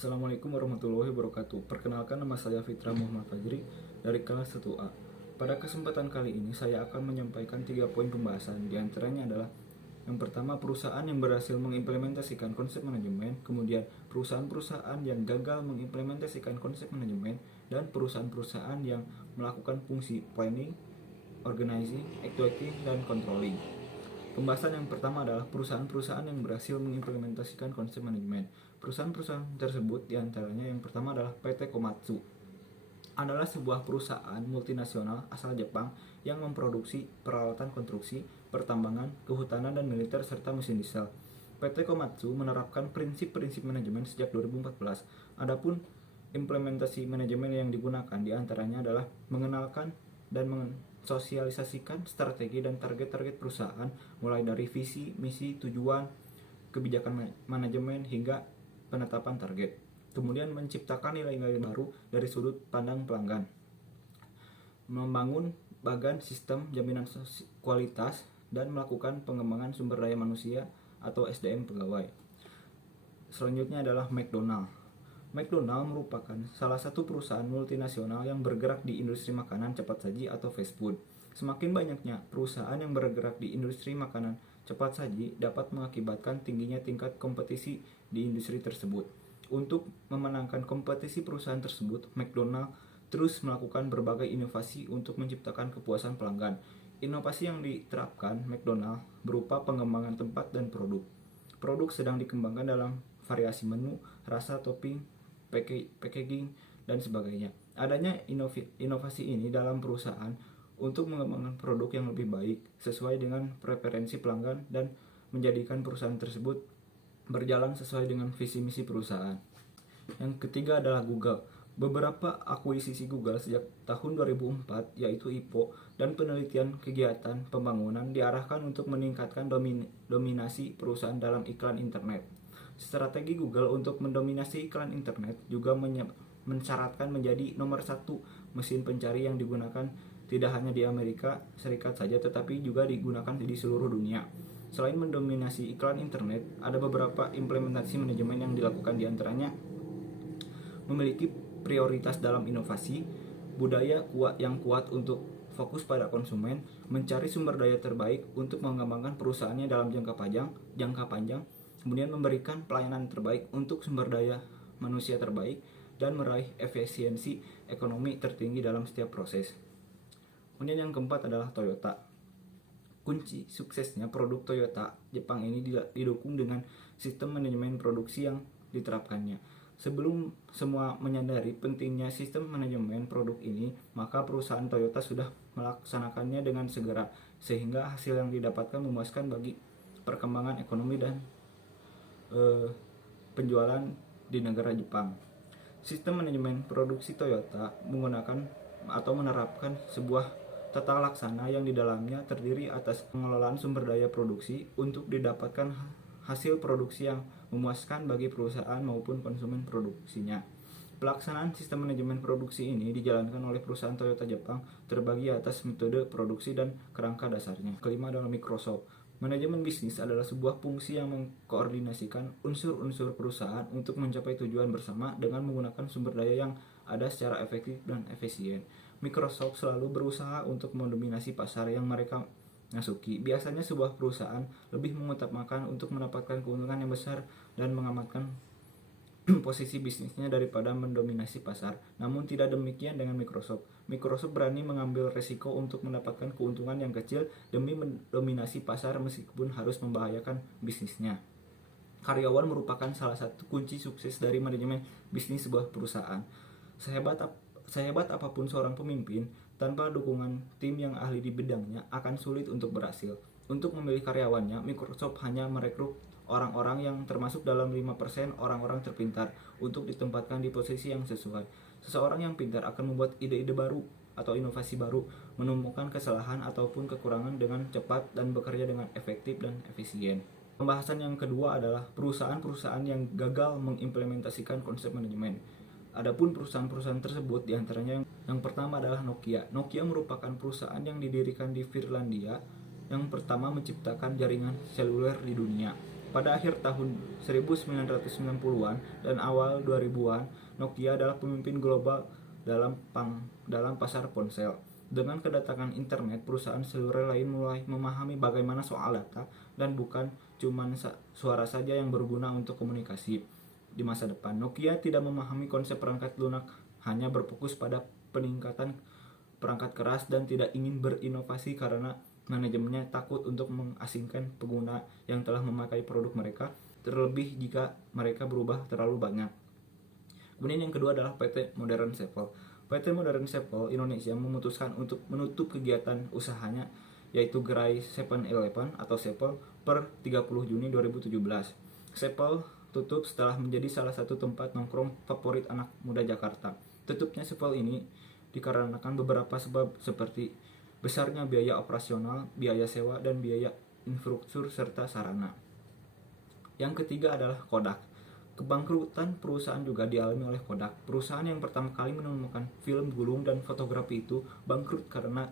Assalamualaikum warahmatullahi wabarakatuh. Perkenalkan, nama saya Fitra Muhammad Fajri dari kelas 1A. Pada kesempatan kali ini saya akan menyampaikan 3 poin pembahasan. Di antaranya adalah yang pertama, perusahaan yang berhasil mengimplementasikan konsep manajemen, kemudian perusahaan-perusahaan yang gagal mengimplementasikan konsep manajemen, dan perusahaan-perusahaan yang melakukan fungsi planning, organizing, executing, dan controlling. Pembahasan yang pertama adalah perusahaan-perusahaan yang berhasil mengimplementasikan konsep manajemen. Perusahaan-perusahaan tersebut diantaranya yang pertama adalah PT Komatsu. Adalah sebuah perusahaan multinasional asal Jepang yang memproduksi peralatan konstruksi, pertambangan, kehutanan, dan militer serta mesin diesel. PT Komatsu menerapkan prinsip-prinsip manajemen sejak 2014. Adapun implementasi manajemen yang digunakan diantaranya adalah mengenalkan dan sosialisasikan strategi dan target-target perusahaan mulai dari visi, misi, tujuan, kebijakan manajemen hingga penetapan target. Kemudian menciptakan nilai-nilai baru dari sudut pandang pelanggan. Membangun bagan sistem jaminan kualitas dan melakukan pengembangan sumber daya manusia atau SDM pegawai. Selanjutnya adalah McDonald. McDonald merupakan salah satu perusahaan multinasional yang bergerak di industri makanan cepat saji atau fast food. Semakin banyaknya perusahaan yang bergerak di industri makanan cepat saji dapat mengakibatkan tingginya tingkat kompetisi di industri tersebut. Untuk memenangkan kompetisi perusahaan tersebut, McDonald terus melakukan berbagai inovasi untuk menciptakan kepuasan pelanggan. Inovasi yang diterapkan McDonald berupa pengembangan tempat dan produk. Produk sedang dikembangkan dalam variasi menu, rasa, topping, packaging, dan sebagainya. Adanya inovasi ini dalam perusahaan untuk mengembangkan produk yang lebih baik sesuai dengan preferensi pelanggan dan menjadikan perusahaan tersebut berjalan sesuai dengan visi misi perusahaan. Yang ketiga adalah Google. Beberapa akuisisi Google sejak tahun 2004 yaitu IPO dan penelitian kegiatan pembangunan diarahkan untuk meningkatkan dominasi perusahaan dalam iklan internet. Strategi Google untuk mendominasi iklan internet juga mensyaratkan menjadi nomor 1 mesin pencari yang digunakan tidak hanya di Amerika Serikat saja tetapi juga digunakan di seluruh dunia. Selain mendominasi iklan internet, ada beberapa implementasi manajemen yang dilakukan, diantaranya memiliki prioritas dalam inovasi, budaya yang kuat untuk fokus pada konsumen, mencari sumber daya terbaik untuk mengembangkan perusahaannya dalam jangka panjang, kemudian memberikan pelayanan terbaik untuk sumber daya manusia terbaik, dan meraih efisiensi ekonomi tertinggi dalam setiap proses. Kemudian yang keempat adalah Toyota. Kunci suksesnya produk Toyota Jepang ini didukung dengan sistem manajemen produksi yang diterapkannya. Sebelum semua menyadari pentingnya sistem manajemen produk ini, maka perusahaan Toyota sudah melaksanakannya dengan segera, sehingga hasil yang didapatkan memuaskan bagi perkembangan ekonomi dan penjualan di negara Jepang. Sistem manajemen produksi Toyota menggunakan atau menerapkan sebuah tata laksana yang di dalamnya terdiri atas pengelolaan sumber daya produksi untuk didapatkan hasil produksi yang memuaskan bagi perusahaan maupun konsumen produksinya. Pelaksanaan sistem manajemen produksi ini dijalankan oleh perusahaan Toyota Jepang terbagi atas metode produksi dan kerangka dasarnya. Kelima adalah Microsoft. Manajemen bisnis adalah sebuah fungsi yang mengkoordinasikan unsur-unsur perusahaan untuk mencapai tujuan bersama dengan menggunakan sumber daya yang ada secara efektif dan efisien. Microsoft selalu berusaha untuk mendominasi pasar yang mereka masuki. Biasanya sebuah perusahaan lebih mengutamakan untuk mendapatkan keuntungan yang besar dan mengamankan posisi bisnisnya daripada mendominasi pasar. Namun tidak demikian dengan Microsoft. Microsoft berani mengambil resiko untuk mendapatkan keuntungan yang kecil demi mendominasi pasar meskipun harus membahayakan bisnisnya. Karyawan merupakan salah satu kunci sukses dari manajemen bisnis sebuah perusahaan. Sehebat apapun seorang pemimpin, tanpa dukungan tim yang ahli di bidangnya akan sulit untuk berhasil. Untuk memilih karyawannya, Microsoft hanya merekrut orang-orang yang termasuk dalam 5% orang-orang terpintar untuk ditempatkan di posisi yang sesuai. Seseorang yang pintar akan membuat ide-ide baru atau inovasi baru, menemukan kesalahan ataupun kekurangan dengan cepat dan bekerja dengan efektif dan efisien. Pembahasan yang kedua adalah perusahaan-perusahaan yang gagal mengimplementasikan konsep manajemen. Adapun perusahaan-perusahaan tersebut diantaranya yang pertama adalah Nokia. Nokia merupakan perusahaan yang didirikan di Finlandia yang pertama menciptakan jaringan seluler di dunia. Pada akhir tahun 1990-an dan awal 2000-an, Nokia adalah pemimpin global dalam pasar ponsel. Dengan kedatangan internet, perusahaan seluler lain mulai memahami bagaimana soal data dan bukan cuma suara saja yang berguna untuk komunikasi. Di masa depan, Nokia tidak memahami konsep perangkat lunak, hanya berfokus pada peningkatan perangkat keras dan tidak ingin berinovasi karena manajemennya takut untuk mengasingkan pengguna yang telah memakai produk mereka, terlebih jika mereka berubah terlalu banyak. Kemudian yang kedua adalah PT Modern Sepol. PT Modern Sepol Indonesia memutuskan untuk menutup kegiatan usahanya yaitu gerai 7-Eleven atau Sepol per 30 Juni 2017. Sepol tutup setelah menjadi salah satu tempat nongkrong favorit anak muda Jakarta. Tutupnya Sepol ini dikarenakan beberapa sebab seperti besarnya biaya operasional, biaya sewa, dan biaya infrastruktur serta sarana. Yang ketiga adalah Kodak. Kebangkrutan perusahaan juga dialami oleh Kodak. Perusahaan yang pertama kali menemukan film gulung dan fotografi itu bangkrut karena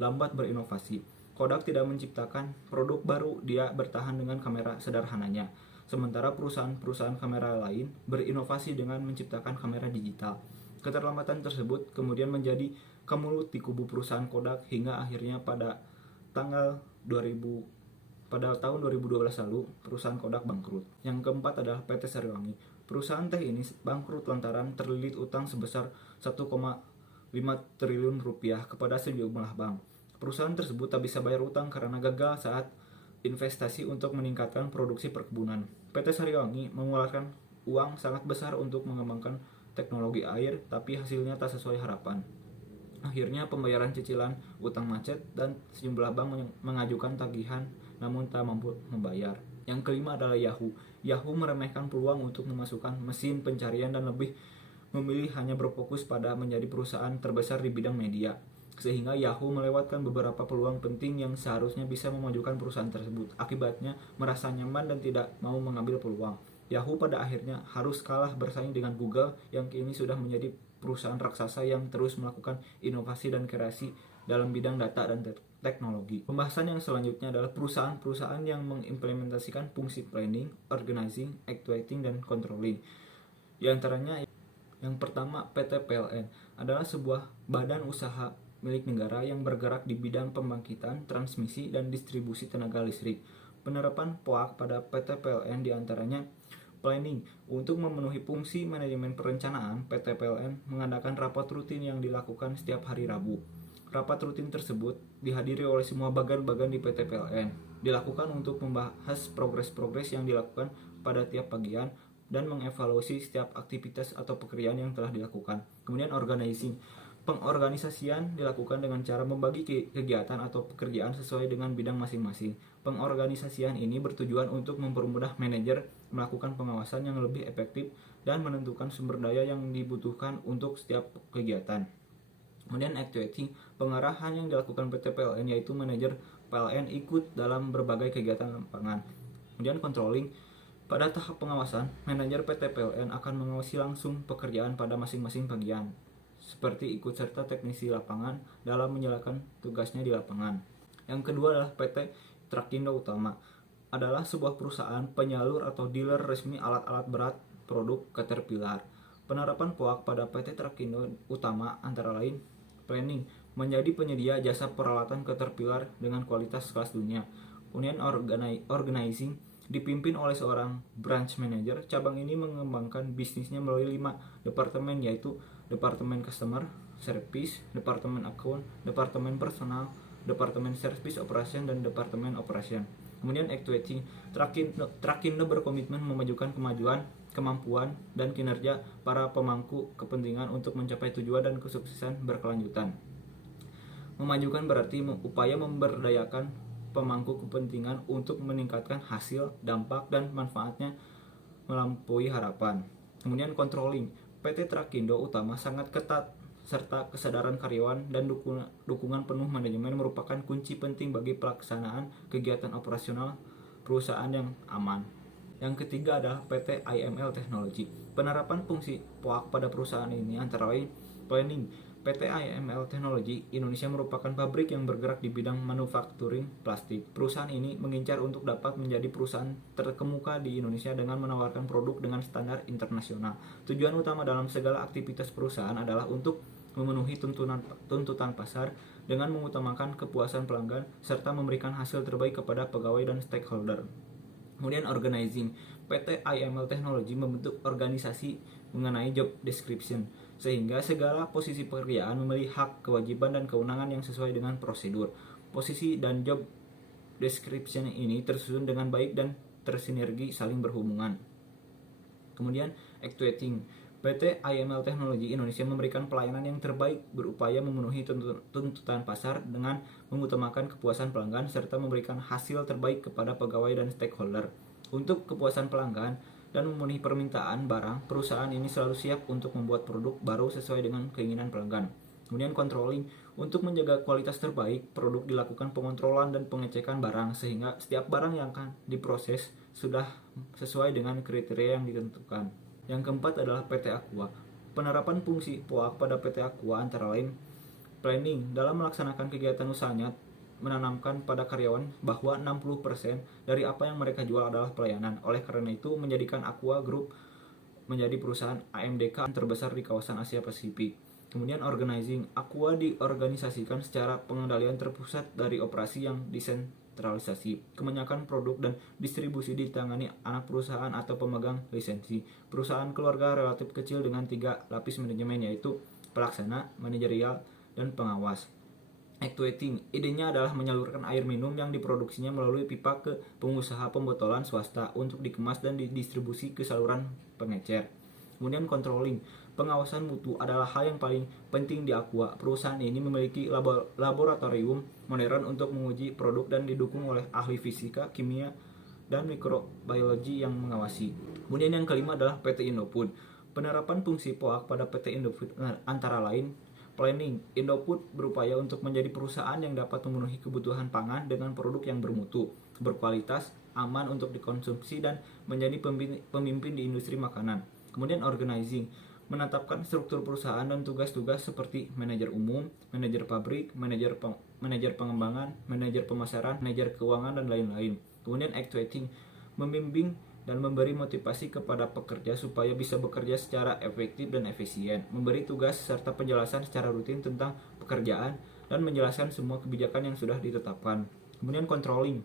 lambat berinovasi. Kodak tidak menciptakan produk baru, dia bertahan dengan kamera sederhananya. Sementara perusahaan-perusahaan kamera lain berinovasi dengan menciptakan kamera digital. Keterlambatan tersebut kemudian menjadi kemelut di kubu perusahaan Kodak hingga akhirnya pada tahun 2012 lalu, perusahaan Kodak bangkrut. Yang keempat adalah PT Sariwangi. Perusahaan teh ini bangkrut lantaran terlilit utang sebesar 1,5 triliun rupiah kepada sejumlah bank. Perusahaan tersebut tak bisa bayar utang karena gagal saat investasi untuk meningkatkan produksi perkebunan. PT Sariwangi mengeluarkan uang sangat besar untuk mengembangkan teknologi air, tapi hasilnya tak sesuai harapan. Akhirnya pembayaran cicilan utang macet dan sejumlah bank mengajukan tagihan namun tak mampu membayar. Yang kelima adalah Yahoo. Yahoo meremehkan peluang untuk memasukkan mesin pencarian dan lebih memilih hanya berfokus pada menjadi perusahaan terbesar di bidang media. Sehingga Yahoo melewatkan beberapa peluang penting yang seharusnya bisa memajukan perusahaan tersebut. Akibatnya merasa nyaman dan tidak mau mengambil peluang. Yahoo pada akhirnya harus kalah bersaing dengan Google yang kini sudah menjadi perusahaan raksasa yang terus melakukan inovasi dan kreasi dalam bidang data dan teknologi. Pembahasan yang selanjutnya adalah perusahaan-perusahaan yang mengimplementasikan fungsi planning, organizing, actuating, dan controlling. Di antaranya yang pertama, PT PLN adalah sebuah badan usaha milik negara yang bergerak di bidang pembangkitan, transmisi, dan distribusi tenaga listrik. Penerapan POAK pada PT PLN diantaranya planning. Untuk memenuhi fungsi manajemen perencanaan, PT PLN mengadakan rapat rutin yang dilakukan setiap hari Rabu. Rapat rutin tersebut dihadiri oleh semua bagian-bagian di PT PLN. Dilakukan untuk membahas progres-progres yang dilakukan pada tiap bagian dan mengevaluasi setiap aktivitas atau pekerjaan yang telah dilakukan. Kemudian organizing. Pengorganisasian dilakukan dengan cara membagi kegiatan atau pekerjaan sesuai dengan bidang masing-masing. Pengorganisasian ini bertujuan untuk mempermudah manajer melakukan pengawasan yang lebih efektif dan menentukan sumber daya yang dibutuhkan untuk setiap kegiatan. Kemudian actuating, pengarahan yang dilakukan PT PLN yaitu manajer PLN ikut dalam berbagai kegiatan lapangan. Kemudian controlling, pada tahap pengawasan, manajer PT PLN akan mengawasi langsung pekerjaan pada masing-masing bagian, seperti ikut serta teknisi lapangan dalam menjalankan tugasnya di lapangan. Yang kedua adalah PT Trakindo Utama, adalah sebuah perusahaan penyalur atau dealer resmi alat-alat berat produk Caterpillar. Penerapan POAK pada PT Trakindo Utama antara lain planning, menjadi penyedia jasa peralatan Caterpillar dengan kualitas kelas dunia. Kemudian organizing, dipimpin oleh seorang branch manager. Cabang ini mengembangkan bisnisnya melalui 5 departemen yaitu Departemen Customer Service, Departemen Account, Departemen Personal, Departemen Service Operation, dan Departemen Operation. Kemudian actuating, Trakindo berkomitmen memajukan kemampuan, dan kinerja para pemangku kepentingan untuk mencapai tujuan dan kesuksesan berkelanjutan. Memajukan berarti upaya memberdayakan pemangku kepentingan untuk meningkatkan hasil, dampak, dan manfaatnya melampaui harapan. Kemudian controlling, PT Trakindo Utama sangat ketat serta kesadaran karyawan dan dukungan penuh manajemen merupakan kunci penting bagi pelaksanaan kegiatan operasional perusahaan yang aman. Yang ketiga adalah PT IML Technology. Penerapan fungsi POAK pada perusahaan ini antara lain planning, PT IML Technology Indonesia merupakan pabrik yang bergerak di bidang manufacturing plastik. Perusahaan ini mengincar untuk dapat menjadi perusahaan terkemuka di Indonesia dengan menawarkan produk dengan standar internasional. Tujuan utama dalam segala aktivitas perusahaan adalah untuk memenuhi tuntutan pasar dengan mengutamakan kepuasan pelanggan serta memberikan hasil terbaik kepada pegawai dan stakeholder. Kemudian organizing, PT IML Technology membentuk organisasi mengenai job description, sehingga segala posisi pekerjaan memiliki hak, kewajiban, dan kewenangan yang sesuai dengan prosedur. Posisi dan job description ini tersusun dengan baik dan tersinergi saling berhubungan. Kemudian actuating, PT IML Technology Indonesia memberikan pelayanan yang terbaik, berupaya memenuhi tuntutan pasar dengan mengutamakan kepuasan pelanggan serta memberikan hasil terbaik kepada pegawai dan stakeholder. Untuk kepuasan pelanggan dan memenuhi permintaan barang, perusahaan ini selalu siap untuk membuat produk baru sesuai dengan keinginan pelanggan. Kemudian controlling, untuk menjaga kualitas terbaik, produk dilakukan pengontrolan dan pengecekan barang sehingga setiap barang yang akan diproses sudah sesuai dengan kriteria yang ditentukan. Yang keempat adalah PT Aqua. Penerapan fungsi POAK pada PT Aqua antara lain planning, dalam melaksanakan kegiatan usahanya menanamkan pada karyawan bahwa 60% dari apa yang mereka jual adalah pelayanan. Oleh karena itu, menjadikan Aqua Group menjadi perusahaan AMDK terbesar di kawasan Asia Pasifik. Kemudian organizing, Aqua diorganisasikan secara pengendalian terpusat dari operasi yang desentralisasi. Kebanyakan produk dan distribusi ditangani anak perusahaan atau pemegang lisensi. Perusahaan keluarga relatif kecil dengan 3 lapis manajemen, yaitu pelaksana, manajerial, dan pengawas. Actuating, idenya adalah menyalurkan air minum yang diproduksinya melalui pipa ke pengusaha pembotolan swasta untuk dikemas dan didistribusi ke saluran pengecer. Kemudian controlling, pengawasan mutu adalah hal yang paling penting di Aqua. Perusahaan ini memiliki laboratorium modern untuk menguji produk dan didukung oleh ahli fisika, kimia, dan mikrobiologi yang mengawasi. Kemudian yang kelima adalah PT Indofood. Penerapan fungsi POAK pada PT Indofood antara lain planning, Indofood berupaya untuk menjadi perusahaan yang dapat memenuhi kebutuhan pangan dengan produk yang bermutu, berkualitas, aman untuk dikonsumsi, dan menjadi pemimpin di industri makanan. Kemudian organizing, menetapkan struktur perusahaan dan tugas-tugas seperti manajer umum, manajer pabrik, manajer pengembangan, manajer pemasaran, manajer keuangan, dan lain-lain. Kemudian actuating, membimbing dan memberi motivasi kepada pekerja supaya bisa bekerja secara efektif dan efisien, memberi tugas serta penjelasan secara rutin tentang pekerjaan, dan menjelaskan semua kebijakan yang sudah ditetapkan. Kemudian controlling,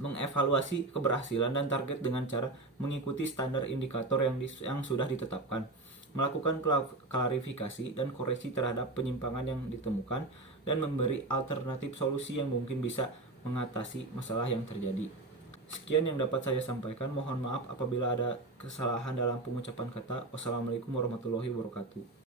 mengevaluasi keberhasilan dan target dengan cara mengikuti standar indikator yang sudah ditetapkan, melakukan klarifikasi dan koreksi terhadap penyimpangan yang ditemukan, dan memberi alternatif solusi yang mungkin bisa mengatasi masalah yang terjadi. Sekian yang dapat saya sampaikan. Mohon maaf apabila ada kesalahan dalam pengucapan kata. Wassalamualaikum warahmatullahi wabarakatuh.